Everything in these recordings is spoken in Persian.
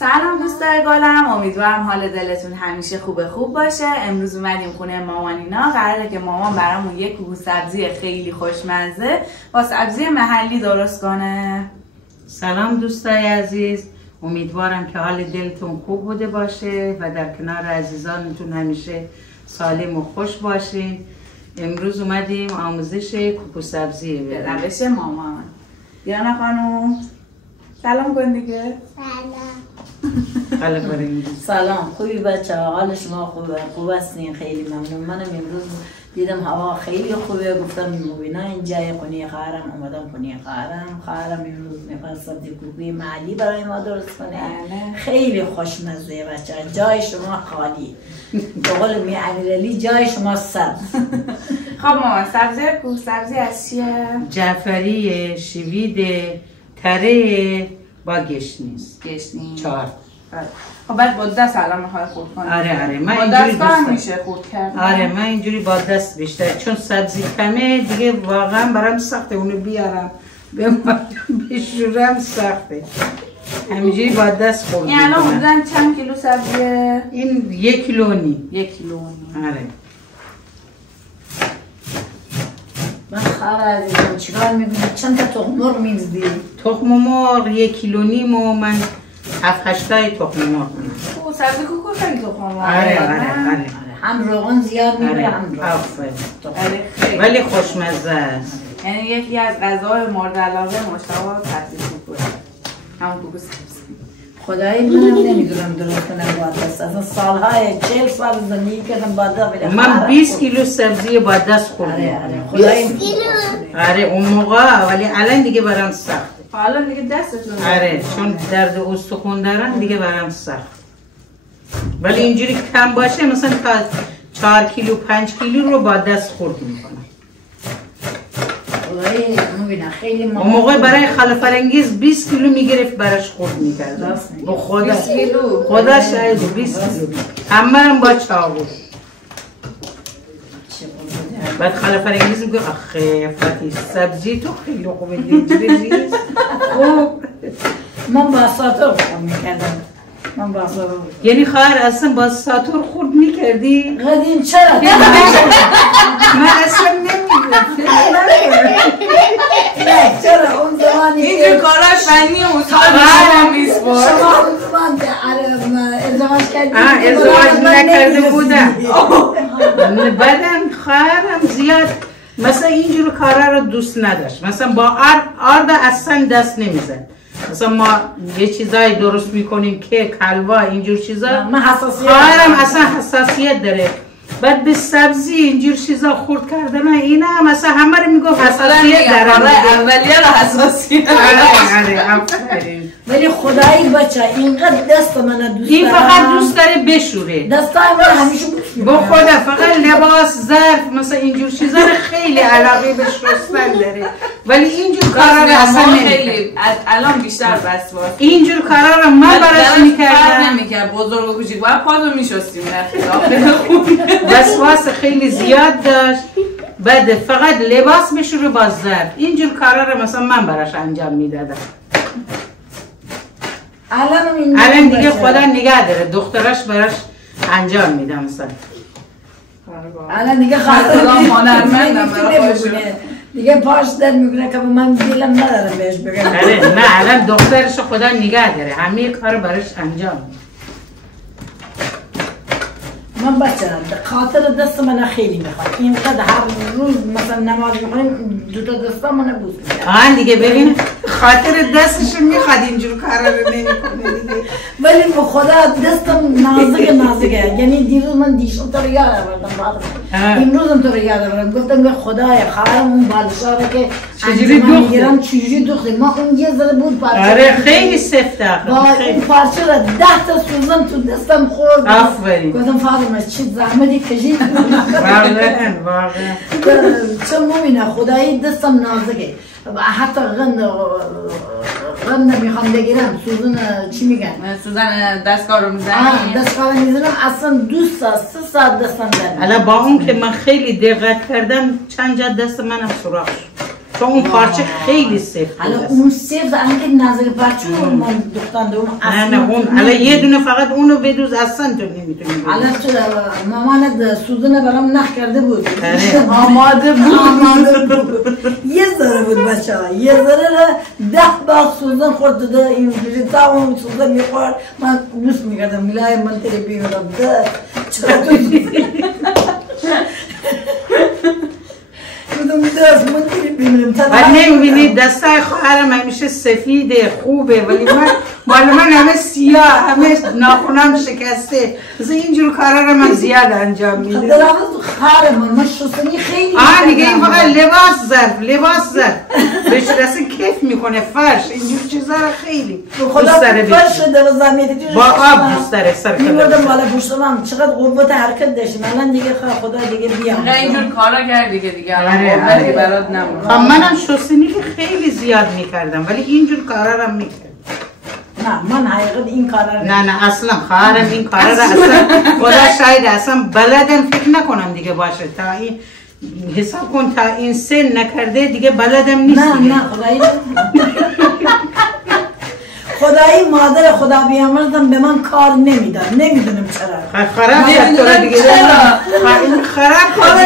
سلام دوستای گلم، امیدوارم حال دلتون همیشه خوب باشه. امروز اومدیم خونه مامانینا. قراره که مامان برامون یک کوبو سبزی خیلی خوشمزه با سبزی محلی درست کنه. سلام دوستای عزیز، امیدوارم که حال دلتون خوب بوده باشه و در کنار عزیزانتون همیشه سالم و خوش باشین. امروز اومدیم آموزش کوبو سبزی به روش مامان. دیانا خانوم سلام کن دیگه. سلام، خوبی بچه ها؟ حال شما خوب هستین؟ خیلی ممنون. منم امروز دیدم هوا خیلی خوبه، گفتم مبینا اینجا خونه خواهرم اومدم خونه خواهرم امروز میخواد سبزی کوبی محلی برای ما درست کنه. خیلی خوشمزه بچه ها، جای شما خالی. به قول می امیرعلی جای شما سبز. خب مامان سبزی از چیه؟ جعفری، شوید، تره با گشنیز. گشنیز 4. خب بعد با دست الان میخوای خورد کنی؟ آره من با اینجوری دست میشه خورد کردن. آره من اینجوری با دست بیشتر، چون سبزی کمه دیگه واقعا برام سخته اونو بیارم بشورم سخته. همینجوری با دست خورد این الان بودن چند کیلو سبزیه؟ این 1 کیلو نیم. 1 کیلو نیم. آره من خواهر عزیزم چیکار میکنی؟ چند تا تخم مرغ می‌ریزی؟ تخم مرغ 1 کیلو نیم و من 7-8 تای تخم مرغ کنم. او سبزی کوکو خیلی تخم مرغ. آره هم روغن زیاد میبره هم روغن. ولی خوشمزه است. یعنی یکی از غذاهای مورد علاقه مشتاق سبزی کوکو. همون کوکو سبزی. خدایی منم نمیدونم درست کنم با دست. اصلا سالهای 40 سال زندگی کردم با دست. من 20 کیلو سبزی با دست خوردم. خدایی آره اون موقع، ولی الان دیگه برام سخته. حالا دیگه دستتون. آره چون درد استخوان دارم دیگه برام سخت. ولی اینجوری کم باشه مثلا تا 4 کیلو 5 کیلو رو با دست خورد میکنم. اون موقع برای خلافرانگیز 20 کیلو میگرفت براش خورد میکرد. با خدا شاید 20 کیلو همه با چاقو. بعد خلافرانگیز میگه آخه فاتی سبزی تو خیلی خوبه دیگه. خوب من با ساتور خورد میکردم. یعنی خواهر اصلا با ساتور خورد میکردی؟ قدیم چرا؟ من اصلا نمیدونم چرا اون زمانی اینجور کاراش فنی و ساتور میسپرد. شما اون زمان ازدواج کردی؟ ازدواج نکرده بودم. بعدم خواهرم زیاد مثلا اینجور کارا رو دوست نداشت. مثلا با آرد اصلا دست نمیزد. مثلا ما یه چیزایی درست میکنیم که حلوا اینجور چیزا، من حساسیت خواهرم اصلا حساسیت داره. بعد به سبزی اینجور چیزا خورد کردن اینا مثلا همه رو میگفت حساسیت دارم. اولیه رو حساسیت. آره ولی خدایی بچه اینقدر دست من دوست این فقط دوست داره بشوره. دستای من همیشه با خدا فقط لباس، ظرف مثلا اینجور چیزا رو خیلی علاقه به شستن داره. ولی اینجور کارا رو اصلا خیلی الان بیشتر وسواس. اینجور کارا رو من براش میکردم. نمیکرد بزرگ و کوچیک باید خودمون میشستیم داخل خونه. وسواس خیلی زیاد داشت. بعد فقط لباس بشوره با ظرف. اینجور کارا رو مثلا من براش انجام میدادم. الان دیگه خدا نگه داره دختراش براش انجام میده مثلا. الان دیگه خدا هنرمندم دیگه پاش در میگونه که من دلم ندارم بهش بگم. نه الان دخترش خدا نگه داره همه کار براش انجام میده. من بچه خاطر دست من خیلی میخواد. اینقدر هر روز مثلا نماز میخونیم 2 تا دستامون بوس میکنم. دیگه ببین خاطر دستش میخواد اینجور کارا رو نمیکنه دیگه. ولی به خدا دستم نازکه. یعنی دیروز من دیشب تو رو یاد آوردم. امروزم تو رو یاد آوردم. گفتم به خدایا خواهرم اون بالشا رو که چجوری دوخت؟ چجوری دوخت؟ ما اون یه ذره بود پارچه. آره خیلی سفته. با اون پارچه رو 10 تا سوزن تو دستم خورد. آفرین. گفتم فاطمه چه زحمتی کشیدی. واقعا. چون مبینه خدایی دستم نازکه. حتی غند میخوام بگیرم سوزن چی میگن؟ سوزن دستگاه رو میزنی؟ دستگاه رو میزنم اصلا 2 ساعت 3 ساعت دستم درد. الان با اون که من خیلی دقت کردم چند جا دست منم سوراخ شد. تو اون پارچه خیلی سفت حالا است. اون سفت انگه نظر پارچه من دختان دوم نه اون حالا یه دونه فقط اونو بدوز اصلا تو نمیتونی. حالا تو مامانت سوزن برام نخ کرده بود. آماده بود. یه ذره بود بچه‌ها، یه ذره 10 باغ سوزن خورد داده اینجوری تا اون سوزن میخورد من دوست میکردم میلای من تری بیمارم ده چرا تو بودم دست من تری بیمارم ولی نمیبینی دستای خواهرم همیشه سفیده خوبه ولی من همه سیاه همه ناخونم شکسته مثلا اینجور کارا رو من زیاد انجام میدم. در واقع خواهر من شستنی خیلی دیگه این فقط لباس زد بهش اصلا کیف میکنه فرش اینجور چیزا رو خیلی دوست داره فرش در زمین با آب دوست داره سر کنه میبردم بالا پشتم چقدر قوت حرکت داشتیم الان دیگه خدا دیگه بیام اینجور کارا کردی که دیگه الان قوتی برات نمونه. منم شستنی که خیلی زیاد میکردم ولی اینجور کارا رو میکردم. نه من حقیقت این کارا رو نه اصلا خواهرم این کارا رو اصلا خدا شاید اصلا بلدم فکر نکنم دیگه باشه تا این حساب کن تا این سن نکرده دیگه بلدم نیست. نه خدایی مادر خدا بیامرزم به من کار نمیداد نمیدونم چرا خراب شد دیگه این خراب کار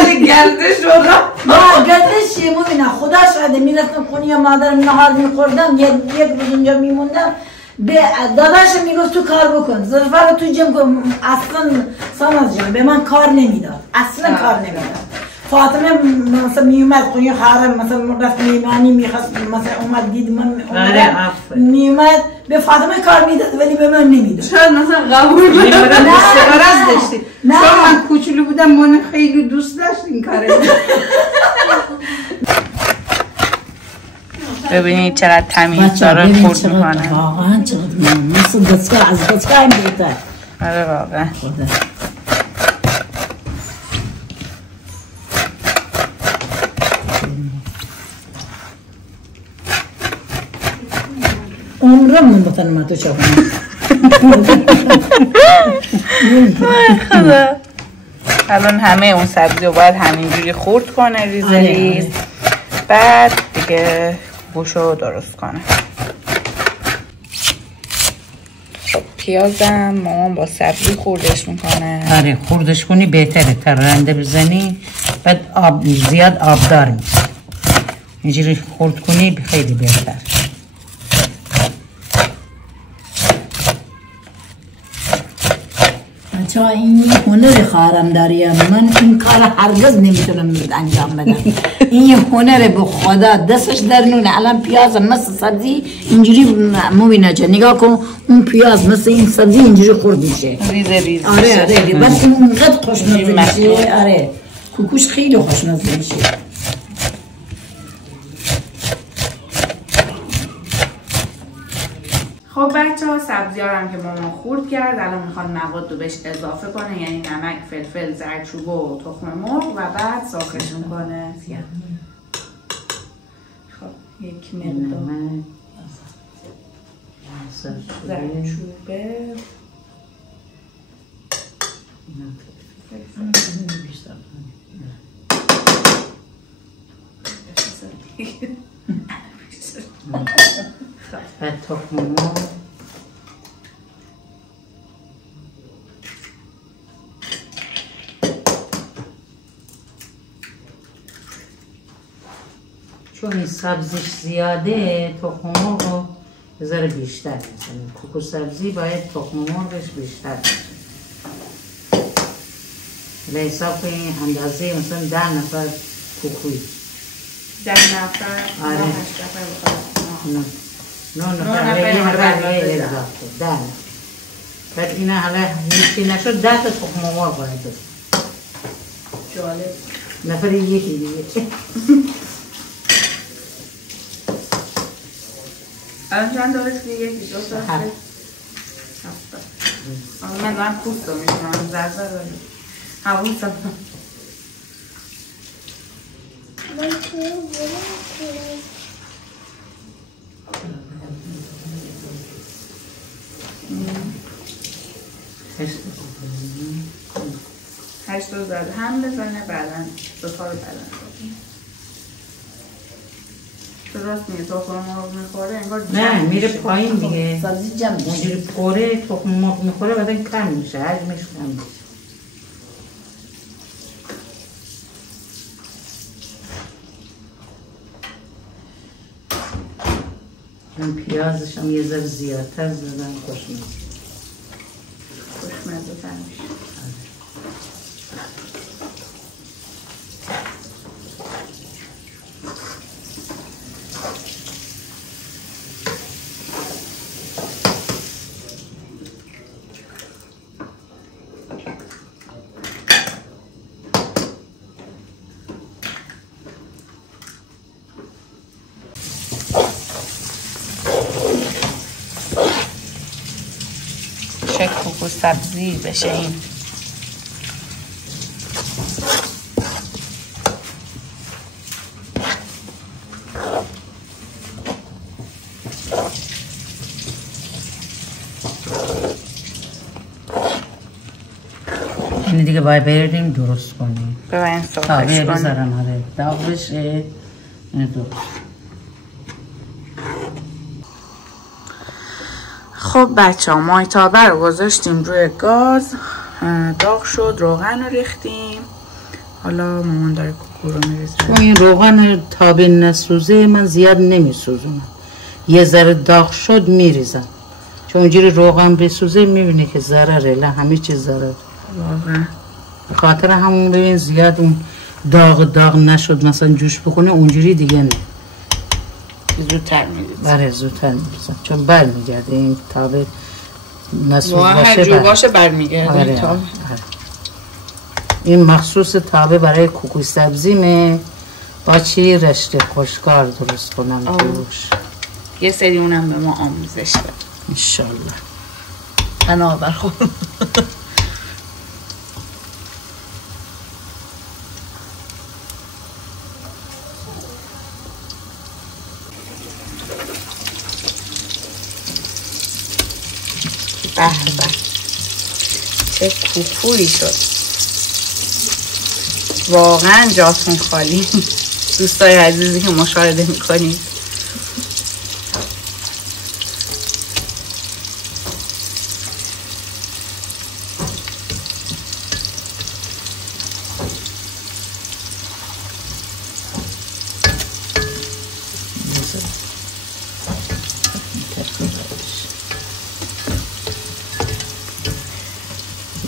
علی گردش شده ما گردش چیه مبینم خدا شاید میرفتم خونی مادرم نهار میخوردم یک روز اونجا میموندم به داداش میگفت تو کار بکن ظرفا رو تو جمع کن اصلا ساناز جان به من کار نمیداد اصلا کار نمیداد. فاطمه مثلا میومد خونی خواهرم مثلا رفت میمانی میخواست مثلا اومد دید من میومد به فاطمه کار میداد ولی به من نمیداد. شاید مثلا قبول نه استقراض داشتی چون من کوچولو بودم من خیلی دوست داشت این کاره. ببینید چقدر تمیز داره خورد میکنه واقعا چقدر مثل دستگاه از دستگاه هم بهتر. آره واقعا عمرم نمیتونم تو چه کنم. خدا الان همه اون سبزی رو باید همینجوری خورد کنه ریز بعد دیگه گوشو درست کنه. خب پیازم مامان با سبزی خوردش میکنه. آره خوردش کنی بهتره تا رنده بزنی بعد زیاد آبدار میشه اینجوری خورد کنی خیلی بهتر. بچه ها این هنر خواهرم داریم من این کار هرگز نمیتونم انجام بدم. این هنر به خدا دستش در نونه. الان پیاز مثل سبزی اینجوری مبینه جا نگاه کن اون پیاز مثل این سبزی اینجوری خورد میشه ریز آره بس اونقدر خوشمزه میشه. آره کوکوش خیلی خوشمزه میشه. خب بچه ها سبزی ها هم که مامان خورد کرد الان میخواد مواد رو بهش اضافه کنه یعنی نمک، فلفل، زردچوبه و تخم مرغ و بعد ساخنش میکنه. خب یک مقدار زردچوبه بعد تخم مرغ چون این سبزیش زیاده تخم مرغ رو بذاره بیشتر میزنیم. کوکو سبزی باید تخم مرغش بیشتر باشه. حساب کنیم اندازه مثلا 10 نفر کوکوی 10 نفر آره 8 نفر 9 نفر یه نفر اضافه 10 نفر. بعد اینا حالا هیچی نشد 10 تا تخم مرغ باید بزن. جالب نفر یکی دیگه. الان چند تا بسید؟ یکی دو تا 7 من دارم پوست رو میشونم زرزر داریم حواسم هشت رو زده هم بزنه بعدن دوتا رو بعدن راست میگه تخم مرغ میخوره انگار نه میره پایین دیگه. سبزی جمع میشه. اونجوری پره تخم مرغ میخوره بعدن کم میشه، حجمش کم میشه. من پیازش هم یه ذره زیادتر زدم خوشمزه تر میشه. کوکو سبزی بشه این. این دیگه باید بردیم درست کنیم. ببین صافش کنیم. کنیم. بذارم آره. داغ بشه. این درست. خب بچه ها مایتابه رو گذاشتیم روی گاز، داغ شد، روغن رو ریختیم. حالا مامان داره کوکو رو میریزه. چون این روغن تابه نسوزه من زیاد نمیسوزونم، یه ذره داغ شد میریزم، چون اونجوری روغن بسوزه میبینی که ضرره. لا همه چیز ضرره واقعا. خاطر همون ببین زیاد اون داغ نشد مثلا جوش بکنه اونجوری دیگه نه، زودتر میریزم. بله زودتر میریزم چون بر میگرده این تابه نسوز باشه. هر جو باشه برمیگرده. آره. آره. این مخصوص تابه برای کوکو سبزیمه. با چی رشته خوشکار درست کنم توش. یه سری اونم به ما آموزش بده انشالله. بنابر خود به به چه کوکویی شد، واقعا جاتون خالی دوستای عزیزی که مشاهده میکنید.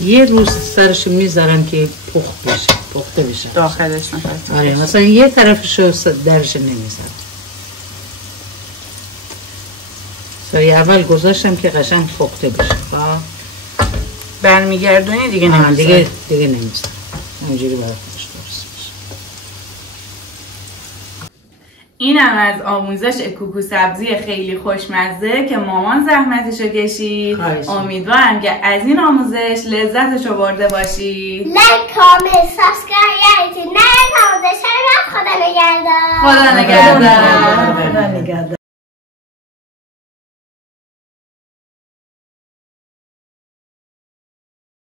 یه روز سرش میذارم که پخته بشه داخلش نفرد. آره مثلا یه طرفشو درش نمیذارم. سری اول گذاشتم که قشنگ پخته بشه. برمیگردونی دیگه نمیذارم. دیگه نمیذارم. اونجوری باید درست بشه. اینم از آموزش کوکو سبزی خیلی خوشمزه که مامان زحمتشو کشید. امیدوارم که از این آموزش لذتشو برده باشید. لایک، کامنت، سابسکرایب یادتون نره. آموزش رو خدا نگهدار. خدا نگهدار. خدا نگهدار.